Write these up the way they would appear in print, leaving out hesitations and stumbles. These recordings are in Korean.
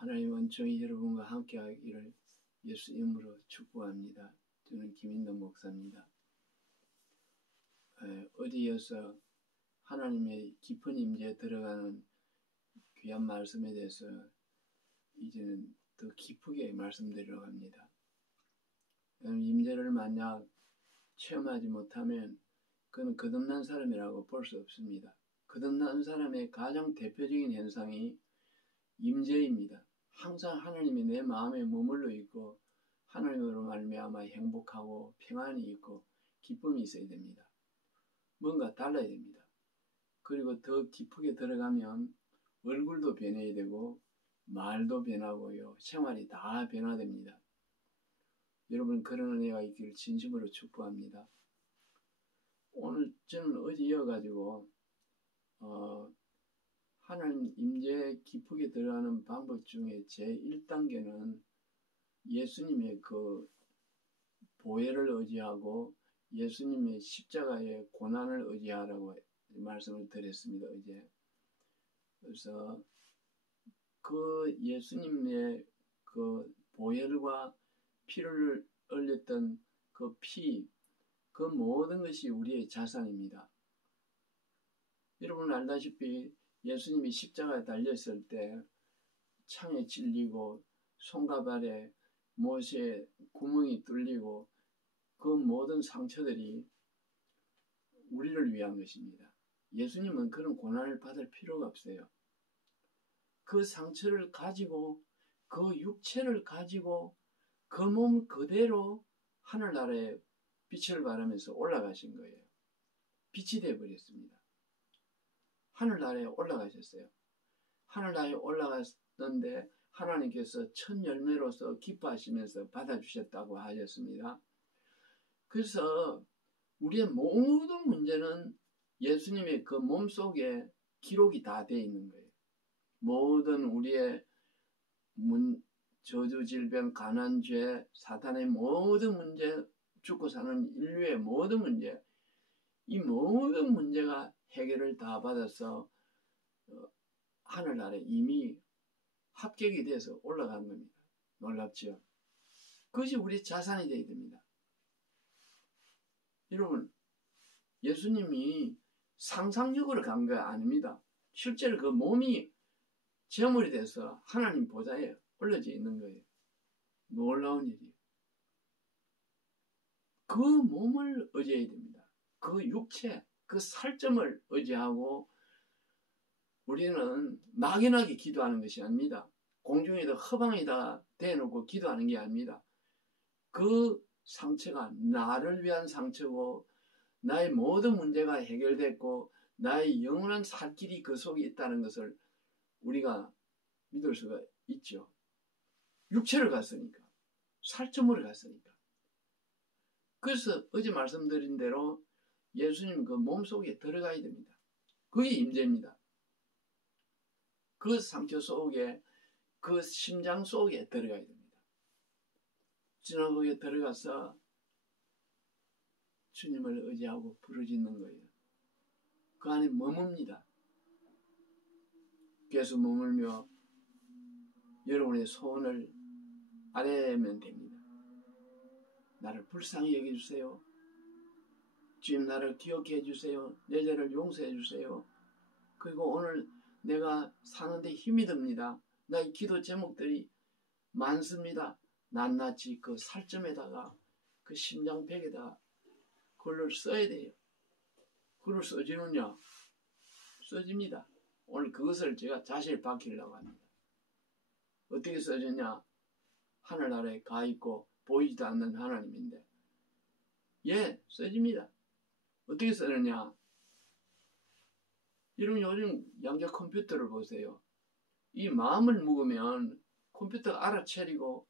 하나님 원총이 여러분과 함께하기를 예수 이름으로 축복합니다. 저는 김인동 목사입니다. 어디에서 하나님의 깊은 임재에 들어가는 귀한 말씀에 대해서 이제는 더 깊게 말씀드리려고 합니다. 임재를 만약 체험하지 못하면 그는 거듭난 사람이라고 볼 수 없습니다. 거듭난 사람의 가장 대표적인 현상이 임재입니다. 항상 하나님이 내 마음에 머물러 있고 하나님으로 말미암아 행복하고 평안이 있고 기쁨이 있어야 됩니다. 뭔가 달라야 됩니다. 그리고 더 깊게 들어가면 얼굴도 변해야 되고 말도 변하고요. 생활이 다 변화됩니다. 여러분 그런 은혜가 있기를 진심으로 축복합니다. 오늘 저는 어제 이어가지고 하나님 임재에 깊게 들어가는 방법 중에 제 1단계는 예수님의 그 보혈을 의지하고 예수님의 십자가의 고난을 의지하라고 말씀을 드렸습니다. 어제. 그래서 그 예수님의 그 보혈과 피를 흘렸던 그 피, 그 모든 것이 우리의 자산입니다. 여러분 알다시피 예수님이 십자가에 달렸을 때 창에 찔리고 손과 발에 못에 구멍이 뚫리고 그 모든 상처들이 우리를 위한 것입니다. 예수님은 그런 고난을 받을 필요가 없어요. 그 상처를 가지고 그 육체를 가지고 그 몸 그대로 하늘나라에 빛을 발하면서 올라가신 거예요. 빛이 되어버렸습니다. 하늘나라에 올라가셨어요. 하늘나라에 올라갔는데 하나님께서 첫 열매로서 기뻐하시면서 받아주셨다고 하셨습니다. 그래서 우리의 모든 문제는 예수님의 그 몸속에 기록이 다 되어 있는 거예요. 모든 우리의 저주, 질병, 가난, 죄, 사탄의 모든 문제, 죽고 사는 인류의 모든 문제, 이 모든 문제가 해결을 다 받아서 하늘나라에 이미 합격이 돼서 올라간 겁니다. 놀랍죠? 그것이 우리 자산이 되어야 됩니다. 여러분, 예수님이 상상력으로 간 거 아닙니다. 실제로 그 몸이 제물이 돼서 하나님 보좌에 올려져 있는 거예요. 놀라운 일이에요. 그 몸을 의지해야 됩니다. 그 육체, 그 살점을 의지하고 우리는 막연하게 기도하는 것이 아닙니다. 공중에다 허방에다 대놓고 기도하는 게 아닙니다. 그 상처가 나를 위한 상처고 나의 모든 문제가 해결됐고 나의 영원한 살 길이 그 속에 있다는 것을 우리가 믿을 수가 있죠. 육체를 갔으니까. 살점으로 갔으니까. 그래서 어제 말씀드린 대로 예수님 그 몸속에 들어가야 됩니다. 그게 임재입니다. 그 상처 속에 그 심장 속에 들어가야 됩니다. 거기에 들어가서 주님을 의지하고 부르짖는 거예요. 그 안에 머뭅니다. 계속 머물며 여러분의 소원을 아뢰면 됩니다. 나를 불쌍히 여겨주세요. 주님 나를 기억해 해주세요. 내 죄를 용서해 주세요. 그리고 오늘 내가 사는데 힘이 듭니다. 나의 기도 제목들이 많습니다. 낱낱이 그 살점에다가 그 심장벽에다가 글을 써야 돼요. 글을 써지느냐? 써집니다. 오늘 그것을 제가 자세히 밝히려고 합니다. 어떻게 써지냐? 하늘나라에 가 있고 보이지도 않는 하나님인데 써집니다. 어떻게 쓰느냐? 여러분 요즘 양자 컴퓨터를 보세요. 이 마음을 먹으면 컴퓨터가 알아차리고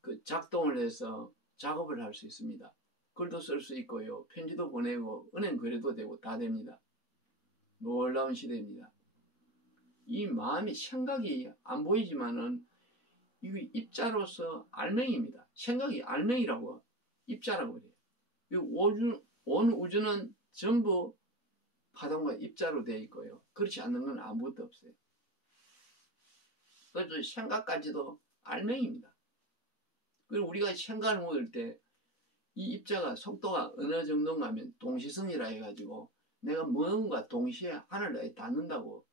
그 작동을 해서 작업을 할 수 있습니다. 글도 쓸 수 있고요. 편지도 보내고 은행 거래도 되고 다 됩니다. 놀라운 시대입니다. 이 마음이 생각이 안 보이지만은 이 입자로서 알맹이입니다. 생각이 알맹이라고 입자라고 그래요. 온 우주는 전부 파동과 입자로 되어 있고요. 그렇지 않는 건 아무것도 없어요. 그래서 생각까지도 알맹입니다. 그리고 우리가 생각을 모을 때 이 입자가 속도가 어느 정도인가 하면 동시성이라 해가지고 내가 뭔가 동시에 하늘에 닿는다고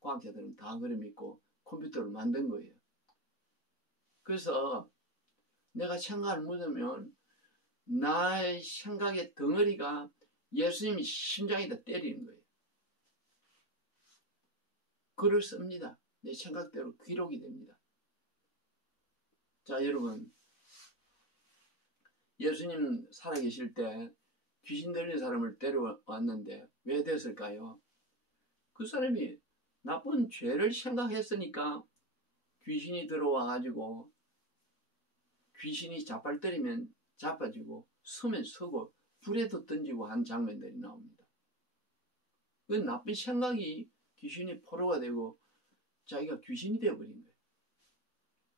과학자들은 다 그래 믿고 컴퓨터를 만든 거예요. 그래서 내가 생각을 묻으면 나의 생각의 덩어리가 예수님이 심장에다 때리는 거예요. 글을 씁니다. 내 생각대로 기록이 됩니다. 자, 여러분, 예수님 살아계실 때 귀신 들린 사람을 데려왔는데 왜 됐을까요? 그 사람이 나쁜 죄를 생각했으니까 귀신이 들어와가지고 귀신이 자빨때리면 자빠지고 서면 서고 불에도 던지고 한 장면들이 나옵니다. 그 나쁜 생각이 귀신이 포로가 되고 자기가 귀신이 되어버린 거예요.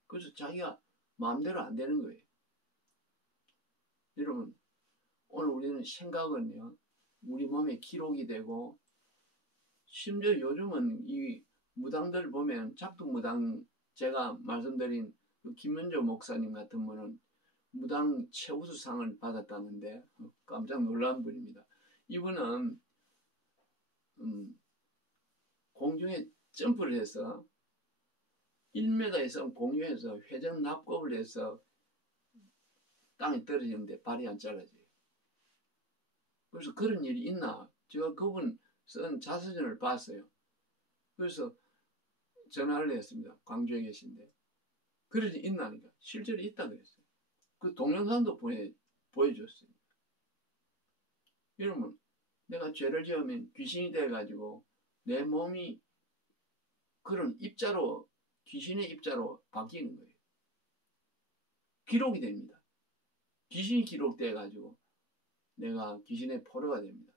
그래서 자기가 마음대로 안 되는 거예요. 여러분, 오늘 우리는 생각은요, 우리 몸에 기록이 되고, 심지어 요즘은 이 무당들 보면 작두무당, 제가 말씀드린 그 김문조 목사님 같은 분은 무당 최우수상을 받았다는데 깜짝 놀란 분입니다. 이분은 공중에 점프를 해서 1m 이상 공중에서 회전 납법을 해서 땅에 떨어지는데 발이 안 잘라져요. 그래서 그런 일이 있나? 제가 그분 쓴 자서전을 봤어요. 그래서 전화를 했습니다. 광주에 계신데. 그런 일이 있나니까 실제로 있다 그랬어요. 그 동영상도 보여줬습니다. 여러분, 내가 죄를 지으면 귀신이 돼가지고 내 몸이 그런 입자로, 귀신의 입자로 바뀌는 거예요. 기록이 됩니다. 귀신이 기록돼가지고 내가 귀신의 포로가 됩니다.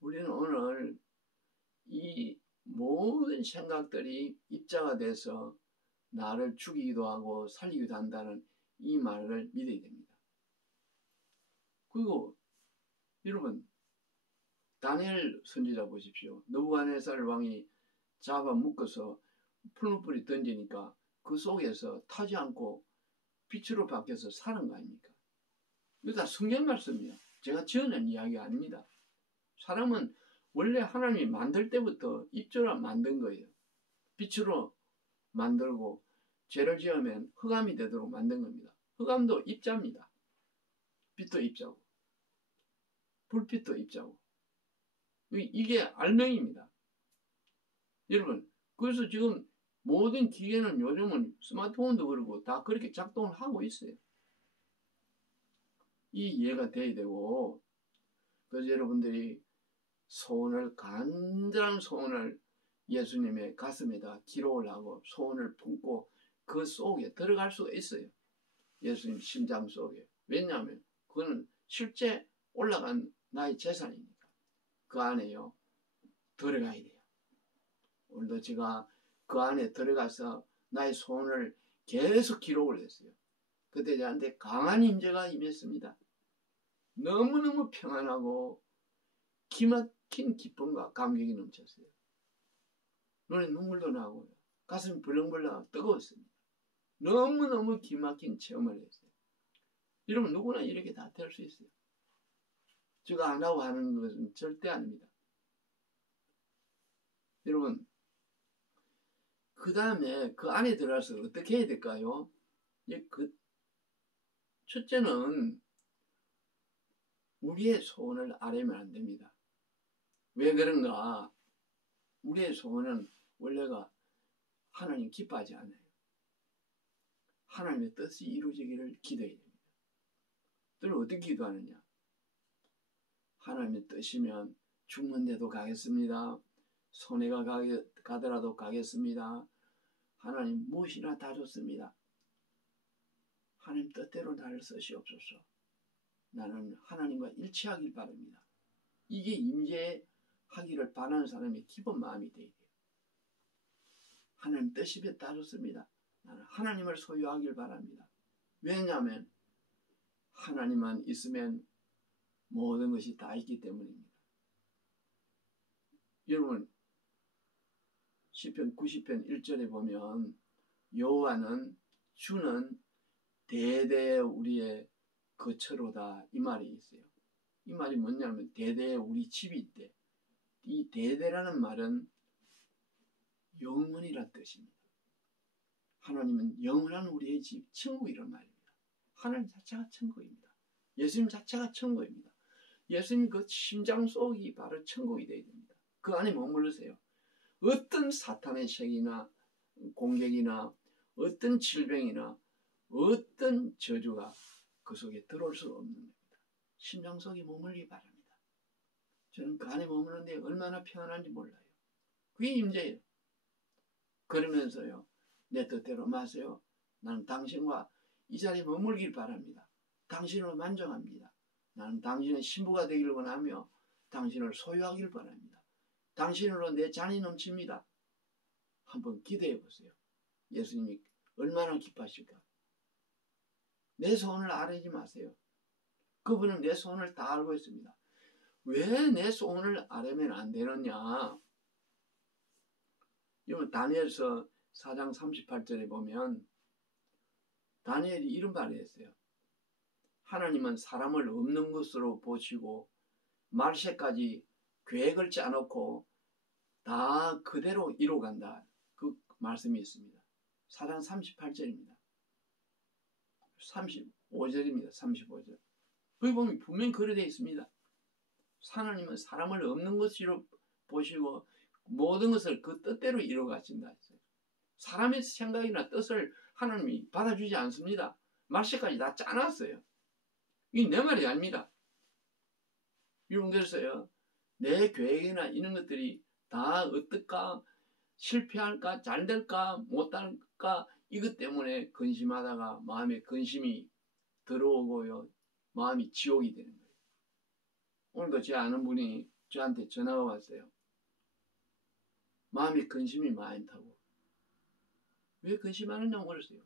우리는 오늘 이 모든 생각들이 입자가 돼서 나를 죽이기도 하고 살리기도 한다는 이 말을 믿어야 됩니다. 그리고 여러분, 다니엘 선지자 보십시오. 느부갓네살 왕이 잡아 묶어서 풀무불이 던지니까 그 속에서 타지 않고 빛으로 바뀌어서 사는 거 아닙니까? 이거 다 성경 말씀이에요. 제가 지어낸 이야기 아닙니다. 사람은 원래 하나님이 만들 때부터 입자로 만든 거예요. 빛으로 만들고 죄를 지으면 흑암이 되도록 만든 겁니다. 흑암도 입자입니다. 빛도 입자고 불빛도 입자고 이게 알맹입니다. 여러분, 그래서 지금 모든 기계는 요즘은 스마트폰도 그렇고 다 그렇게 작동을 하고 있어요. 이 이해가 돼야 되고, 그래서 여러분들이 간절한 소원을 예수님의 가슴에다 기록을 하고 소원을 품고 그 속에 들어갈 수가 있어요. 예수님 심장 속에. 왜냐하면 그거는 실제 올라간 나의 재산이니까. 그 안에요. 들어가야 돼요. 오늘도 제가 그 안에 들어가서 나의 소원을 계속 기록을 했어요. 그때 저한테 강한 임재가 임했습니다. 너무너무 평안하고 기막힌 기쁨과 감격이 넘쳤어요. 눈에 눈물도 나고 가슴이 벌렁벌렁 뜨거웠습니다. 너무너무 기막힌 체험을 했어요. 여러분, 누구나 이렇게 다 될 수 있어요. 제가 안 하고 하는 것은 절대 아닙니다. 여러분, 그 다음에 그 안에 들어가서 어떻게 해야 될까요? 첫째는 우리의 소원을 아뢰면 안 됩니다. 왜 그런가? 우리의 소원은 원래가 하나님 기뻐하지 않아요. 하나님의 뜻이 이루어지기를 기도해야 됩니다. 또 어떻게 기도하느냐? 하나님의 뜻이면 죽는 데도 가겠습니다. 손해가 가더라도 가겠습니다. 하나님 무엇이나 다 좋습니다. 하나님 뜻대로 나를 쓰시옵소서. 나는 하나님과 일치하길 바랍니다. 이게 임재하기를 바라는 사람의 기본 마음이 되어야 돼요. 하나님 뜻이 다 좋습니다. 나는 하나님을 소유하길 바랍니다. 왜냐하면 하나님만 있으면 모든 것이 다 있기 때문입니다. 여러분, 시편 90편 1절에 보면 여호와는 주는 대대 우리의 거처로다 이 말이 있어요. 이 말이 뭐냐면 대대 우리 집이 있대. 이 대대라는 말은 영원이란 뜻입니다. 하나님은 영원한 우리의 집, 천국이란 말입니다. 하나님 자체가 천국입니다. 예수님 자체가 천국입니다. 예수님 그 심장 속이 바로 천국이 되어야 됩니다. 그 안에 머무르세요. 어떤 사탄의 색이나 공격이나 어떤 질병이나 어떤 저주가 그 속에 들어올 수 없는 겁니다. 심장 속에 머물기 바랍니다. 저는 그 안에 머무르는데 얼마나 평안한지 몰라요. 그게 임재예요. 그러면서요. 내 뜻대로 마세요. 나는 당신과 이 자리에 머물길 바랍니다. 당신을 만족합니다. 나는 당신의 신부가 되기를 원하며 당신을 소유하길 바랍니다. 당신으로 내 잔이 넘칩니다. 한번 기대해 보세요. 예수님이 얼마나 기뻐하실까. 내 소원을 아뢰지 마세요. 그분은 내 소원을 다 알고 있습니다. 왜 내 소원을 아뢰면 안 되느냐. 이번 다니엘서 4장 38절에 보면 다니엘이 이런 말을 했어요. 하나님은 사람을 없는 것으로 보시고 말세까지 계획을 짜놓고 다 그대로 이루어간다. 그 말씀이 있습니다. 4장 38절입니다. 35절입니다. 35절. 거기 보면 분명히 그래 되어 있습니다. 하나님은 사람을 없는 것으로 보시고 모든 것을 그 뜻대로 이루어가신다 했어요. 사람의 생각이나 뜻을 하나님이 받아주지 않습니다. 말세까지 다 짜놨어요. 이게 내 말이 아닙니다. 여러분 그래서요. 내 계획이나 이런 것들이 다 어떨까, 실패할까, 잘될까, 못할까 이것 때문에 근심하다가 마음에 근심이 들어오고요. 마음이 지옥이 되는 거예요. 오늘도 제 아는 분이 저한테 전화가 왔어요. 마음이 근심이 많다고. 왜 근심하느냐고 그랬어요.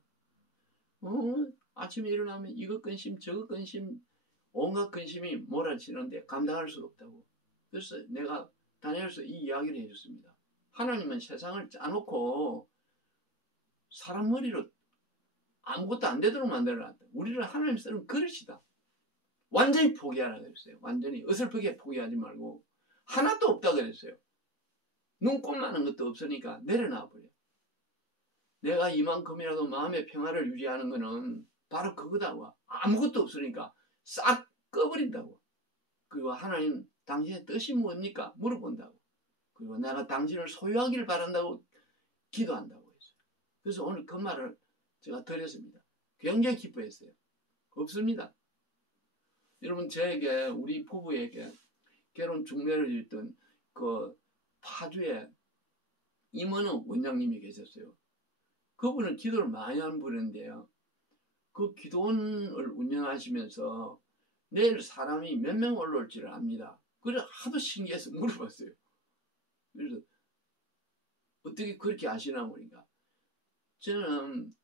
아침에 일어나면 이것 근심 저것 근심 온갖 근심이 몰아치는데 감당할 수가 없다고. 그래서 내가 다니엘서 이 이야기를 해줬습니다. 하나님은 세상을 짜놓고 사람 머리로 아무것도 안 되도록 만들어놨다. 우리를 하나님 쓰는 그릇이다. 완전히 포기하라 그랬어요. 완전히 어설프게 포기하지 말고 하나도 없다 그랬어요. 눈꼽만한 것도 없으니까 내려놔 버려. 내가 이만큼이라도 마음의 평화를 유지하는 것은 바로 그거다고. 아무것도 없으니까 싹 꺼버린다고. 그리고 하나님 당신의 뜻이 뭡니까? 물어본다고. 그리고 내가 당신을 소유하기를 바란다고 기도한다고 했어요. 그래서 오늘 그 말을 제가 드렸습니다. 굉장히 기뻐했어요. 없습니다. 여러분 저에게 우리 부부에게 결혼 중매를 일던 그 파주에 임원우 원장님이 계셨어요. 그분은 기도를 많이 하는 분인데요. 그 기도원을 운영하시면서 내일 사람이 몇 명 올라올지를 압니다. 그래서 하도 신기해서 물어봤어요. 그래서 어떻게 그렇게 아시나 보니까 저는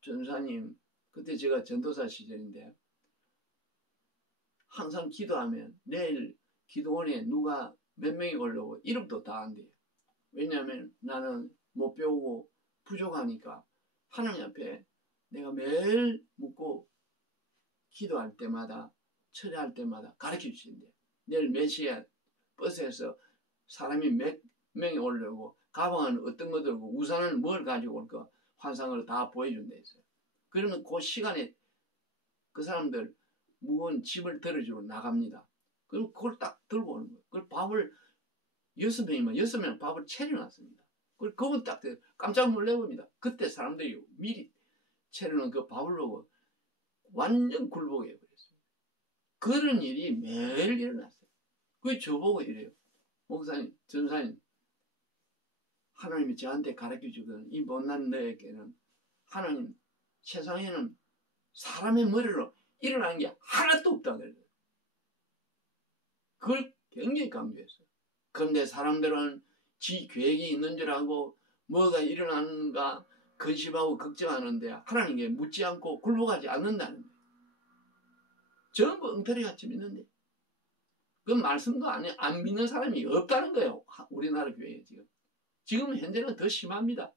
전사님 그때 제가 전도사 시절인데 항상 기도하면 내일 기도원에 누가 몇 명이 올라오고 이름도 다 안 돼요. 왜냐하면 나는 못 배우고 부족하니까 하나님 앞에 내가 매일 묻고 기도할 때마다 철회할 때마다 가르쳐 주신대. 내일 몇 시에 버스에서 사람이 몇 명이 올라오고 가방은 어떤 거 들고 우산은 뭘 가지고 올까 환상으로 다 보여준다 했어요. 그러면 그 시간에 그 사람들 무거운 짐을 들어주고 나갑니다. 그럼 그걸 딱 들고 오는 거예요. 그걸 밥을 6명이면 6명 밥을 차려놨습니다. 그걸 그분 딱 깜짝 놀래봅니다. 그때 사람들이 미리 차려놓은 그 밥을 보고 완전 굴복해 버렸어요. 그런 일이 매일 일어났어요. 그게 저보고 이래요. 목사님, 전사님, 하나님이 저한테 가르쳐 주던 이 못난 너에게는 하나님 세상에는 사람의 머리로 일어나는 게 하나도 없다 그래요. 그걸 굉장히 강조했어요. 그런데 사람들은 지 계획이 있는 줄 알고 뭐가 일어나는가 근심하고 걱정하는데 하나님께 묻지 않고 굴복하지 않는다는 거예요. 전부 엉터리같이 믿는데 그 말씀도 안 믿는 사람이 없다는 거예요. 우리나라 교회에 지금. 지금 현재는 더 심합니다.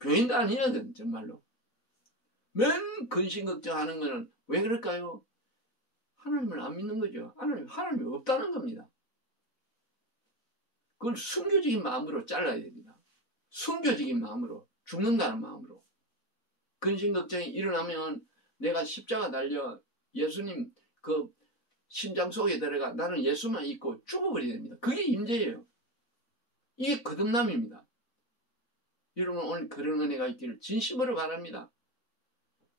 교인도 아니거든 정말로. 맨 근심 걱정하는 거는 왜 그럴까요? 하나님을 안 믿는 거죠. 하나님이 없다는 겁니다. 그걸 순교적인 마음으로 잘라야 됩니다. 순교적인 마음으로, 죽는다는 마음으로. 근심 걱정이 일어나면 내가 십자가 달려 예수님 그 심장 속에 들어가 나는 예수만 있고 죽어버려야 됩니다. 그게 임재예요. 이게 거듭남입니다. 여러분 오늘 그런 은혜가 있기를 진심으로 바랍니다.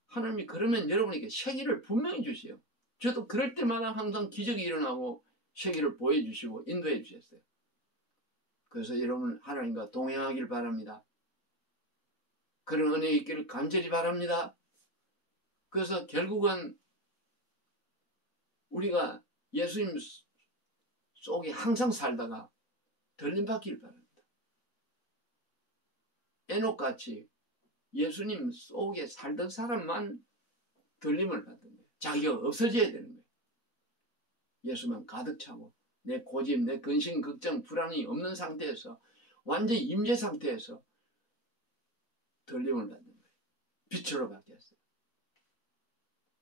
하나님이 그러면 여러분에게 세기를 분명히 주세요. 저도 그럴 때마다 항상 기적이 일어나고 세기를 보여주시고 인도해 주셨어요. 그래서 여러분 하나님과 동행하길 바랍니다. 그런 은혜 있기를 간절히 바랍니다. 그래서 결국은 우리가 예수님 속에 항상 살다가 들림받기를 바랍니다. 에녹같이 예수님 속에 살던 사람만 들림을 받는 거예요. 자기가 없어져야 되는 거예요. 예수만 가득 차고 내 고집, 내 근심, 걱정, 불안이 없는 상태에서 완전히 임재 상태에서 들림을 받는 거예요. 빛으로 바뀌었어요.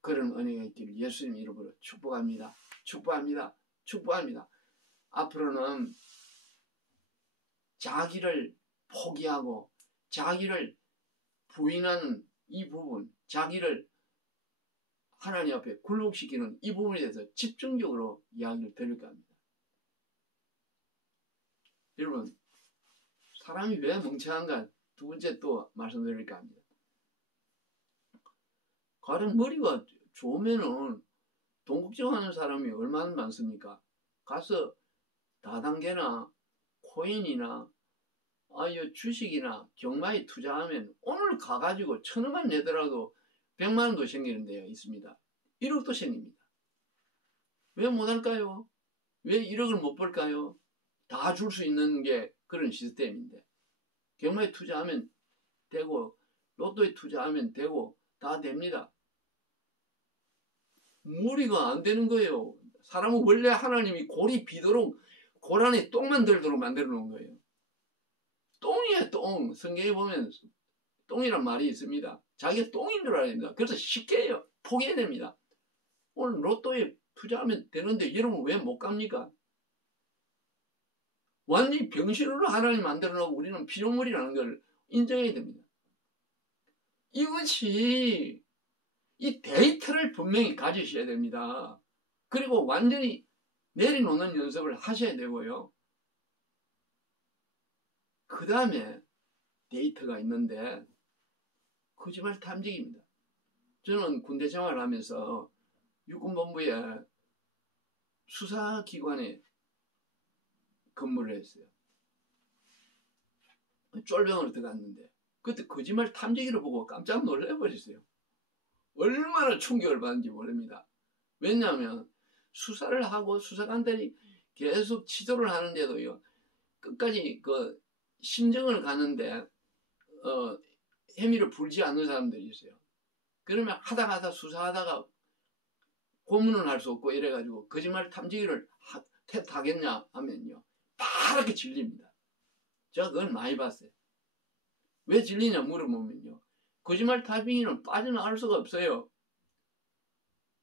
그런 은혜가 있기를 예수님 이름으로 축복합니다. 축복합니다. 축복합니다. 앞으로는 자기를 포기하고 자기를 부인하는 이 부분, 자기를 하나님 앞에 굴복시키는 이 부분에 대해서 집중적으로 이야기를 드릴까 합니다. 여러분, 사람이 왜 멍청한가 두 번째 또 말씀드릴까 합니다. 가령 머리가 좋으면은 돈 걱정하는 사람이 얼마나 많습니까? 가서 다단계나 코인이나 주식이나 경마에 투자하면 오늘 가가지고 1,000원만 내더라도 100만 원도 생기는 데가 있습니다. 1억도 생깁니다. 왜 못할까요? 왜 1억을 못 벌까요? 다 줄 수 있는 게 그런 시스템인데 경마에 투자하면 되고 로또에 투자하면 되고 다 됩니다. 무리가 안 되는 거예요. 사람은 원래 하나님이 골이 비도록 골 안에 똥만 들도록 만들어 놓은 거예요. 똥이에요, 똥. 성경에 보면 똥이란 말이 있습니다. 자기가 똥인 줄 알아야 됩니다. 그래서 쉽게 해요. 포기해야 됩니다. 오늘 로또에 투자하면 되는데 여러분 왜 못 갑니까? 완전히 병신으로 하나님 만들어 놓고 우리는 피조물이라는 걸 인정해야 됩니다. 이것이 이 데이터를 분명히 가지셔야 됩니다. 그리고 완전히 내려놓는 연습을 하셔야 되고요. 그 다음에 데이터가 있는데 거짓말 탐지기입니다. 저는 군대 생활하면서 육군본부에 수사기관에 근무를 했어요. 쫄병으로 들어갔는데 그때 거짓말 탐지기를 보고 깜짝 놀라버렸어요. 얼마나 충격을 받는지 모릅니다. 왜냐하면 수사를 하고 수사관들이 계속 지도를 하는데도요. 끝까지 그 심정을 가는데 혐의를 풀지 않는 사람들이 있어요. 그러면 하다가 수사하다가 고문을 할 수 없고 이래가지고 거짓말 탐지기를 하겠냐 하면요. 파랗게 질립니다. 제가 그걸 많이 봤어요. 왜 질리냐 물어보면요. 거짓말 탐지기는 빠져나갈 수가 없어요.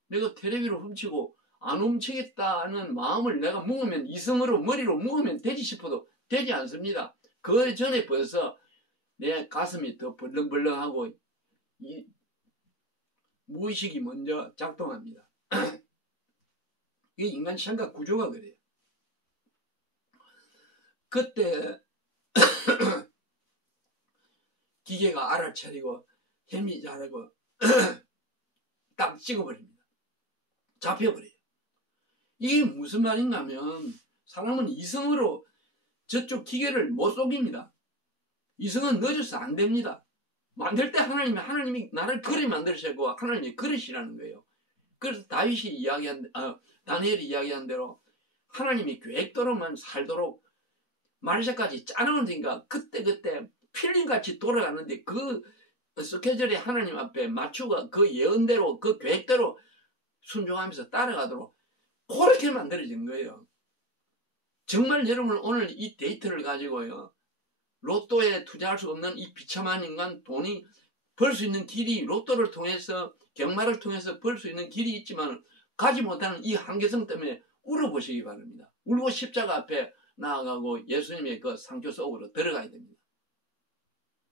내가 텔레비를 훔치고 안 훔치겠다는 마음을 내가 묵으면 이성으로 머리로 묵으면 되지 싶어도 되지 않습니다. 그 전에 벌써 내 가슴이 더 벌렁벌렁하고 이 무의식이 먼저 작동합니다. 이게 인간 생각 구조가 그래요. 그때 기계가 알아차리고 혐의 잘하고 딱 찍어버립니다. 잡혀버려요. 이게 무슨 말인가 하면 사람은 이성으로 저쪽 기계를 못 속입니다. 이성은 늦어서 안 됩니다. 만들 때 하나님이 나를 그리 만드셨고 하나님이 그릇이라는 거예요. 그래서 다니엘이 이야기한 대로 하나님이 계획대로만 살도록 말세까지 짜놓으니까 그때 필름같이 돌아가는데 그 스케줄에 하나님 앞에 맞추고 그 예언대로 그 계획대로 순종하면서 따라가도록 그렇게 만들어진 거예요. 정말 여러분 오늘 이 데이터를 가지고요. 로또에 투자할 수 없는 이 비참한 인간 돈이 벌 수 있는 길이 로또를 통해서 경마를 통해서 벌 수 있는 길이 있지만 가지 못하는 이 한계성 때문에 울어보시기 바랍니다. 울고 십자가 앞에 나아가고 예수님의 그 상처 속으로 들어가야 됩니다.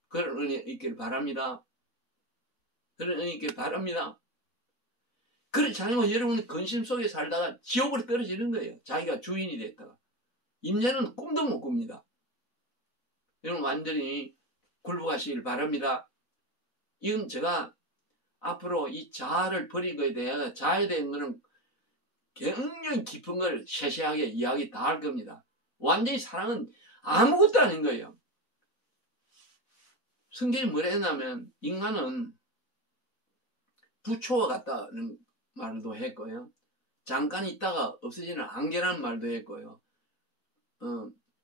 그런 은혜 있기를 바랍니다. 그런 은혜 있기를 바랍니다. 그렇지 않으면 여러분 근심 속에 살다가 지옥으로 떨어지는 거예요. 자기가 주인이 됐다가. 임자는 꿈도 못 꿉니다. 여러분 완전히 굴복하시길 바랍니다. 이건 제가 앞으로 이 자아를 버리고에 대해 자아에 대한 것은 굉장히 깊은 걸 세세하게 이야기 다 할 겁니다. 완전히 사랑은 아무것도 아닌 거예요. 성경이 뭐라 했냐면 인간은 부초와 같다는 말도 했고요. 잠깐 있다가 없어지는 안개라는 말도 했고요.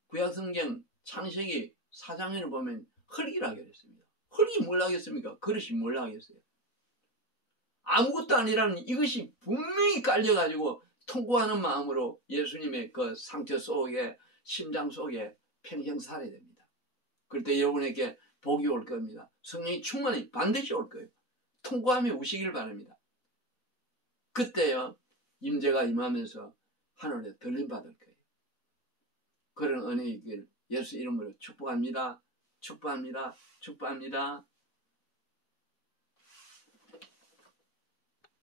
구약성경 창세기 4장에는 보면 흙이라고 했습니다. 흙이 뭘 하겠습니까? 그릇이 뭘 하겠어요? 아무것도 아니라는 이것이 분명히 깔려가지고 통고하는 마음으로 예수님의 그 상처 속에 심장 속에 평생 살아야 됩니다. 그럴 때 여러분에게 복이 올 겁니다. 성령이 충만히 반드시 올 거예요. 통고함이 오시길 바랍니다. 그때요 임재가 임하면서 하늘에 들림 받을 거예요. 그런 은혜이길 예수 이름으로 축복합니다. 축복합니다. 축복합니다.